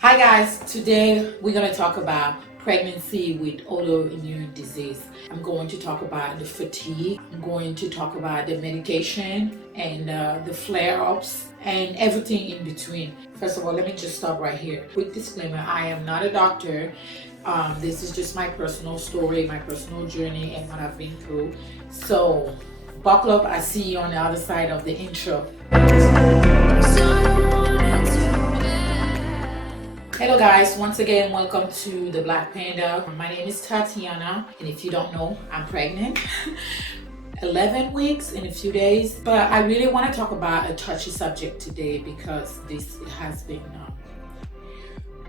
Hi guys, today we're going to talk about pregnancy with autoimmune disease. I'm going to talk about the fatigue, I'm going to talk about the medication and the flare-ups and everything in between. First of all, let me just stop right here. Quick disclaimer, I am not a doctor. This is just my personal story, my personal journey and what I've been through. So buckle up, I see you on the other side of the intro. Hello guys, once again welcome to the Black Panda. My name is Tatiana, and if you don't know, I'm pregnant. 11 weeks in a few days, but I really want to talk about a touchy subject today because this has been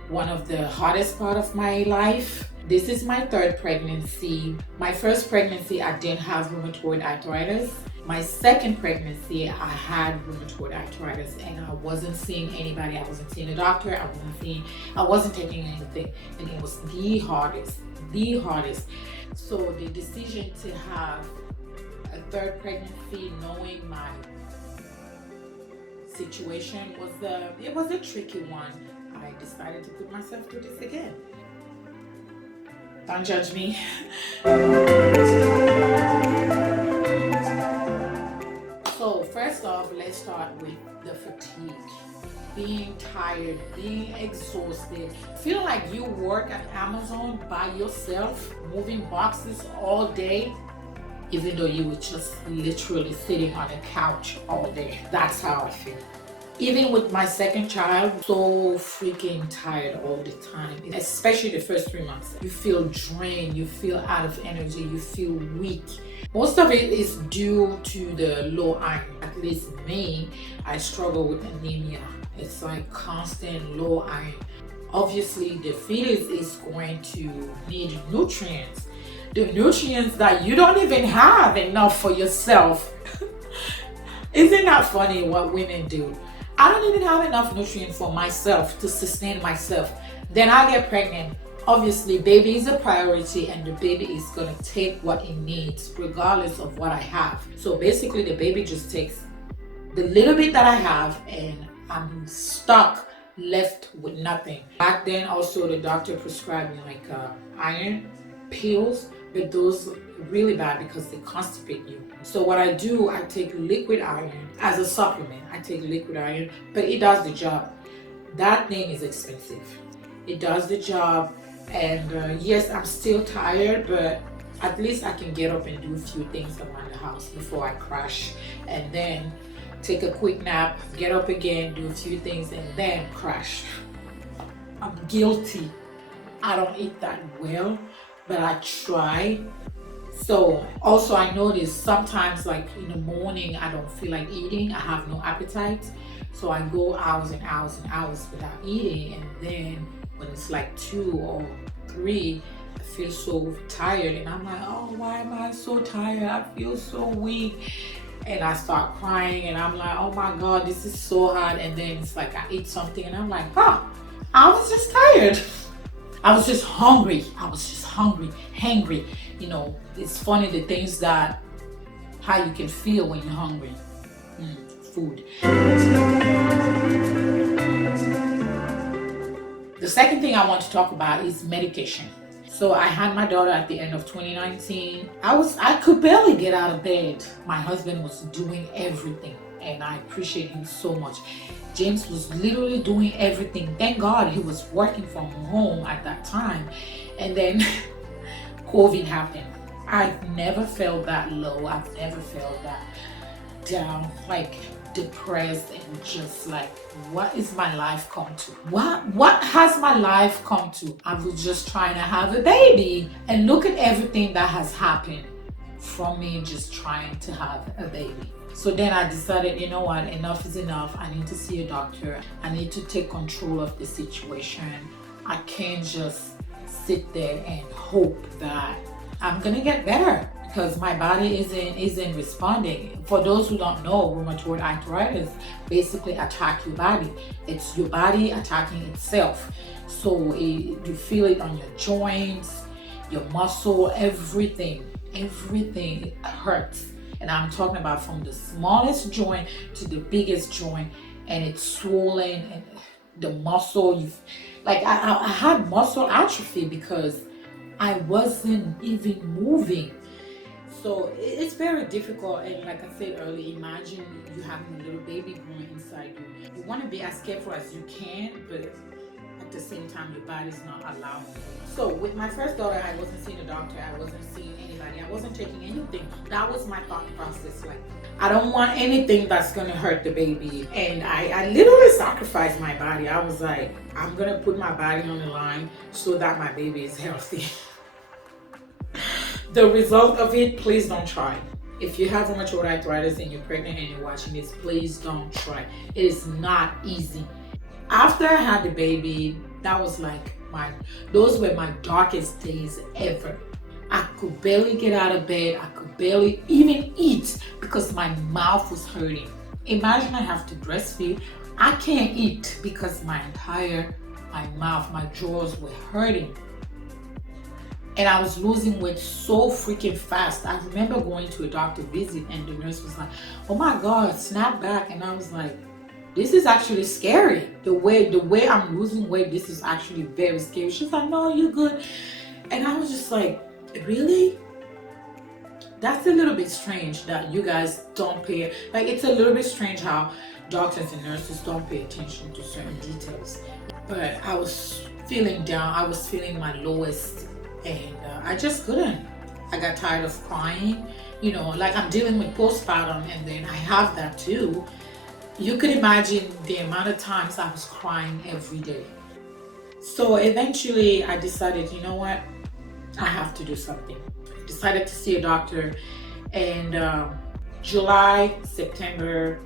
one of the hardest part of my life. This is my third pregnancy. My first pregnancy, I didn't have rheumatoid arthritis. My second pregnancy, I had rheumatoid arthritis and I wasn't seeing anybody. I wasn't seeing a doctor. I wasn't taking anything. And it was the hardest. So the decision to have a third pregnancy, knowing my situation, it was a tricky one. I decided to put myself through this again. Don't judge me. So first off, let's start with the fatigue. Being tired, being exhausted, feeling like you work at Amazon by yourself, moving boxes all day, even though you were just literally sitting on a couch all day. That's how I feel. Even with my second child, so freaking tired all the time, especially the first 3 months. You feel drained, you feel out of energy, you feel weak. Most of it is due to the low iron. At least me, I struggle with anemia. It's like constant low iron. Obviously, the fetus is going to need nutrients. The nutrients that you don't even have enough for yourself. Isn't that funny what women do? I don't even have enough nutrients for myself to sustain myself. Then I get pregnant. Obviously, baby is a priority and the baby is gonna take what it needs regardless of what I have. So basically the baby just takes the little bit that I have and I'm stuck, left with nothing. Back then also the doctor prescribed me like iron pills, but those are really bad because they constipate you. So what I do, I take liquid iron as a supplement. I take liquid iron, but it does the job. That thing is expensive. It does the job, and yes, I'm still tired, but at least I can get up and do a few things around the house before I crash, and then take a quick nap, get up again, do a few things, and then crash. I'm guilty. I don't eat that well, but I try. So also I notice sometimes like in the morning I don't feel like eating, I have no appetite. So I go hours and hours and hours without eating, and then when it's like 2 or 3, I feel so tired and I'm like, oh, why am I so tired? I feel so weak. And I start crying and I'm like, oh my God, this is so hard. And then it's like I eat something and I'm like, I was just tired. I was just hungry. Hangry. You know, it's funny the things that, how you can feel when you're hungry. Food. The second thing I want to talk about is medication. So I had my daughter at the end of 2019. I could barely get out of bed. My husband was doing everything and I appreciate him so much. James was literally doing everything. Thank God he was working from home at that time. And then COVID happened. I've never felt that low. I've never felt that down, like depressed and just like, what is my life come to? What has my life come to? I was just trying to have a baby and look at everything that has happened from me just trying to have a baby. So then I decided, you know what, enough is enough. I need to see a doctor. I need to take control of the situation. I can't just sit there and hope that I'm gonna get better because my body isn't responding. For those who don't know, rheumatoid arthritis basically attack your body. It's your body attacking itself. So you feel it on your joints, your muscle, everything hurts. And I'm talking about from the smallest joint to the biggest joint, and it's swollen and the muscle, Like I had muscle atrophy because I wasn't even moving. So it's very difficult, and like I said earlier, imagine you having a little baby growing inside you. You want to be as careful as you can, but at the same time, your body's not allowing you. So with my first daughter, I wasn't seeing a doctor, I wasn't seeing anybody, I wasn't taking anything. That was my thought process. Like, I don't want anything that's gonna hurt the baby. And I literally sacrificed my body. I was like, I'm gonna put my body on the line so that my baby is healthy. The result of it, please don't try. If you have rheumatoid arthritis and you're pregnant and you're watching this, please don't try. It is not easy. After I had the baby, that was like those were my darkest days ever. I could barely get out of bed. I could barely even eat because my mouth was hurting. Imagine I have to breastfeed. I can't eat because my mouth, my jaws were hurting. And I was losing weight so freaking fast. I remember going to a doctor visit and the nurse was like, oh my God, snap back. And I was like, this is actually scary. The way I'm losing weight, this is actually very scary. She's like, no, you're good. And I was just like, really? That's a little bit strange that you guys don't pay. Like, it's a little bit strange how doctors and nurses don't pay attention to certain details. But I was feeling down. I was feeling my lowest. And I just couldn't. I got tired of crying. You know, like I'm dealing with postpartum and then I have that too. You could imagine the amount of times I was crying every day. So eventually I decided, you know what? I have to do something. I decided to see a doctor, and July, August, September.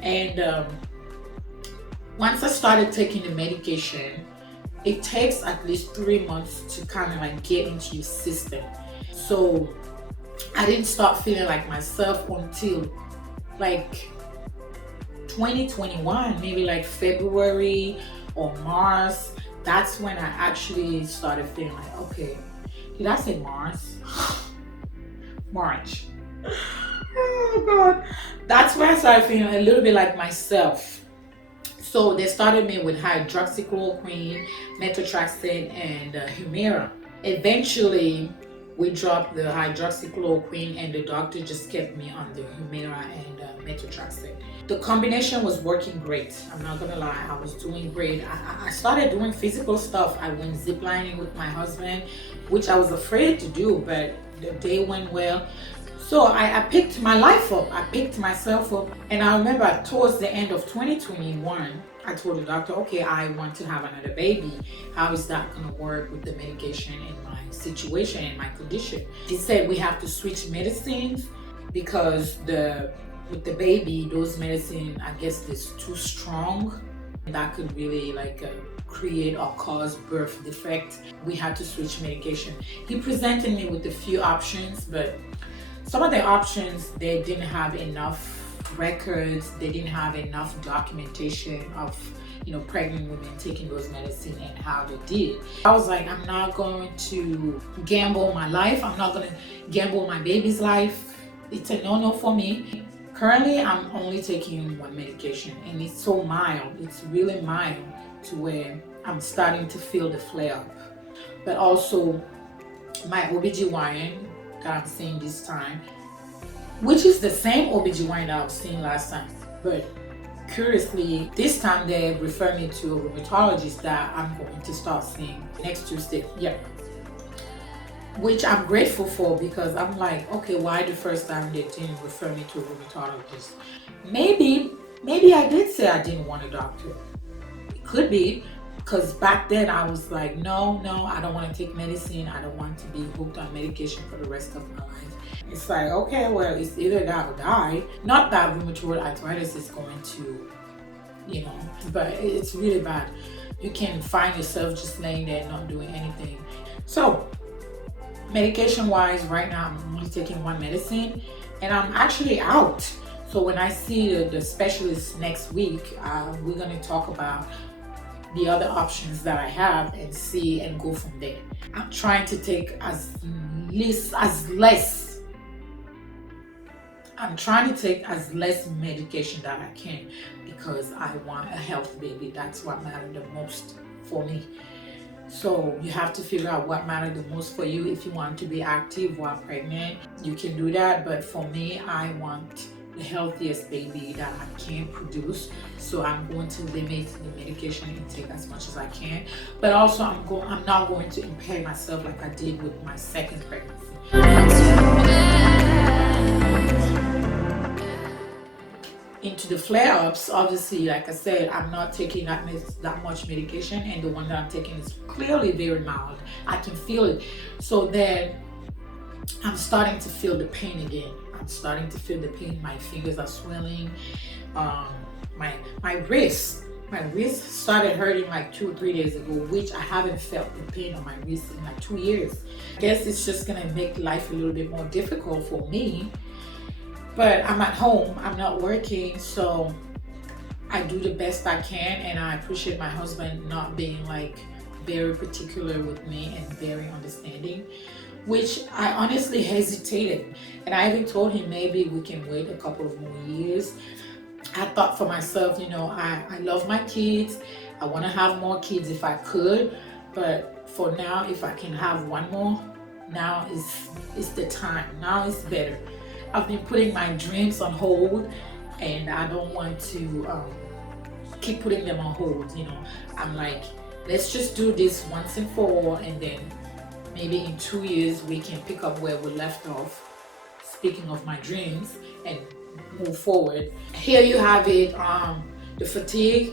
And once I started taking the medication, it takes at least 3 months to kind of like get into your system. So I didn't start feeling like myself until like 2021, maybe like February or March. That's when I actually started feeling like, okay, did I say March? March. Oh God. That's when I started feeling a little bit like myself. So they started me with hydroxychloroquine, methotrexate, and Humira. Eventually, we dropped the hydroxychloroquine and the doctor just kept me on the Humira and methotrexate. The combination was working great. I'm not gonna lie, I was doing great. I started doing physical stuff. I went ziplining with my husband, which I was afraid to do, but the day went well. So I picked my life up. I picked myself up. And I remember towards the end of 2021, I told the doctor, okay, I want to have another baby. How is that gonna work with the medication and my situation and my condition? He said we have to switch medicines because with the baby, those medicine, I guess, is too strong. That could really create or cause birth defect. We had to switch medication. He presented me with a few options, but some of the options, they didn't have enough records, they didn't have enough documentation of, you know, pregnant women taking those medicine and how they did. I was like, I'm not going to gamble my life. I'm not going to gamble my baby's life. It's a no-no for me. Currently, I'm only taking one medication and it's so mild. It's really mild to where I'm starting to feel the flare up. But also my OBGYN that I'm seeing this time, which is the same OBGYN that I was seeing last time, but curiously this time they refer me to a rheumatologist that I'm going to start seeing next Tuesday. Yeah, which I'm grateful for, because I'm like, okay, why the first time they didn't refer me to a rheumatologist? Maybe I did say I didn't want a doctor. It could be. Because back then I was like, no, I don't want to take medicine. I don't want to be hooked on medication for the rest of my life. It's like, okay, well, it's either that or die. Not that rheumatoid arthritis is going to, you know, but it's really bad. You can find yourself just laying there not doing anything. So medication wise, right now I'm only taking one medicine and I'm actually out. So when I see the specialist next week, we're going to talk about the other options that I have and see and go from there. I'm trying to take as less I'm trying to take as less medication that I can because I want a healthy baby. That's what matters the most for me. So you have to figure out what matters the most for you. If you want to be active while pregnant, you can do that. But for me, I want the healthiest baby that I can produce. So I'm going to limit the medication intake as much as I can. But also I'm not going to impair myself like I did with my second pregnancy. Into the flare-ups, obviously, like I said, I'm not taking that much medication, and the one that I'm taking is clearly very mild. I can feel it. So then I'm starting to feel the pain again. I'm starting to feel the pain. My fingers are swelling. My wrist started hurting like 2 or 3 days ago, which I haven't felt the pain on my wrist in like 2 years. I guess it's just gonna make life a little bit more difficult for me. But I'm at home, I'm not working, so I do the best I can, and I appreciate my husband not being like very particular with me and very understanding, which I honestly hesitated. And I even told him maybe we can wait a couple of more years. I thought for myself, you know, I love my kids. I want to have more kids if I could, but for now, if I can have one more, now is the time. Now is better. I've been putting my dreams on hold, and I don't want to keep putting them on hold. You know, I'm like, let's just do this once and for all, and then maybe in 2 years we can pick up where we left off, speaking of my dreams, and move forward. Here you have it. The fatigue,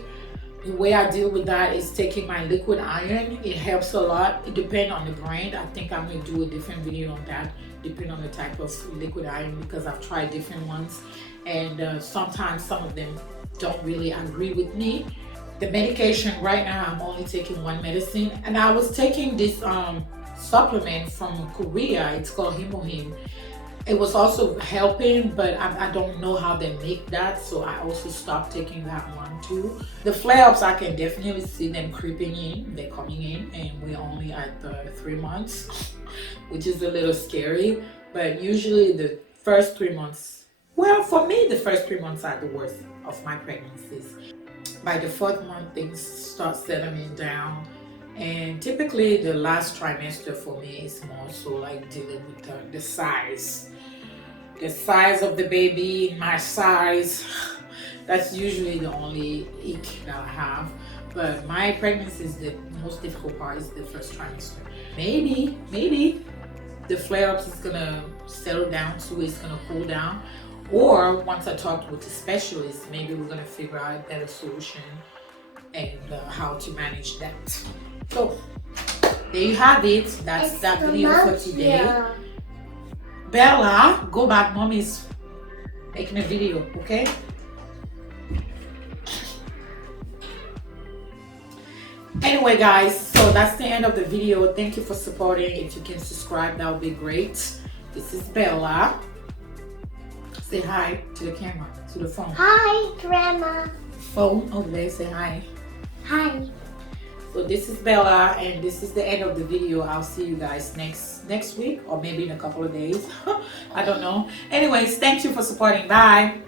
the way I deal with that is taking my liquid iron. It helps a lot. It depends on the brand. I think I'm going to do a different video on that, depending on the type of liquid iron, because I've tried different ones, and sometimes some of them don't really agree with me. The medication right now, I'm only taking one medicine, and I was taking this supplement from Korea. It's called Hemohim. It was also helping, but I don't know how they make that, so I also stopped taking that one too. The flare-ups, I can definitely see them creeping in. They're coming in, and we're only at 3 months, which is a little scary. But usually the first 3 months, well, for me, the first 3 months are the worst of my pregnancies. By the 4th month, things start settling down. And typically the last trimester for me is more so like dealing with the size of the baby, my size. That's usually the only ick that I have. But my pregnancy is the most difficult part, is the first trimester. Maybe the flare-ups is gonna settle down too, it's gonna cool down. Or once I talk with the specialist, maybe we're gonna figure out a better solution and how to manage that. So there you have it. That's that video for today. Bella, go back. Mommy's making a video, okay? Anyway, guys, so that's the end of the video. Thank you for supporting. If you can subscribe, that would be great. This is Bella. Say hi to the camera, to the phone. Hi, Grandma. Phone over there, say hi. Hi. So this is Bella, and this is the end of the video. I'll see you guys next week, or maybe in a couple of days. I don't know. Anyways, thank you for supporting. Bye.